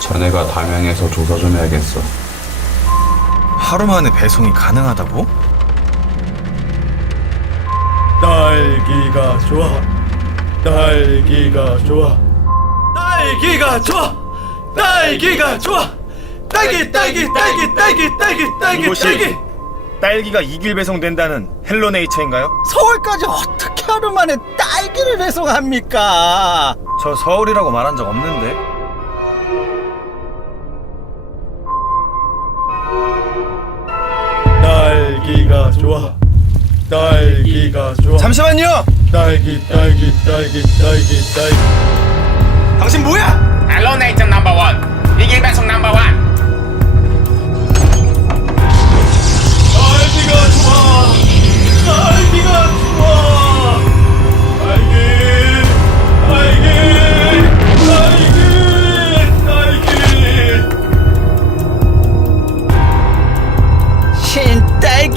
자네가 담양에서 조사 좀 해야겠어. 하루 만에 배송이 가능하다고? 딸기가 좋아 딸기가 좋아 딸기가 좋아 딸기가 좋아 딸기 딸기 딸기 딸기 딸기 딸기 딸기 딸기가 2길 배송된다는 헬로네이처인가요? 서울까지 어떻게 하루 만에 딸기를 배송합니까? 저 서울이라고 말한 적 없는데 딸기가 좋아. 딸기가 좋아. 잠시만요! 딸기 딸기 딸기 딸기 딸기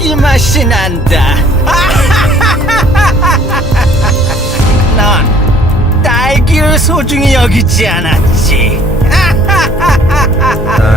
신 딸기 맛이 난다. 넌 딸기를 소중히 여기지 않았지.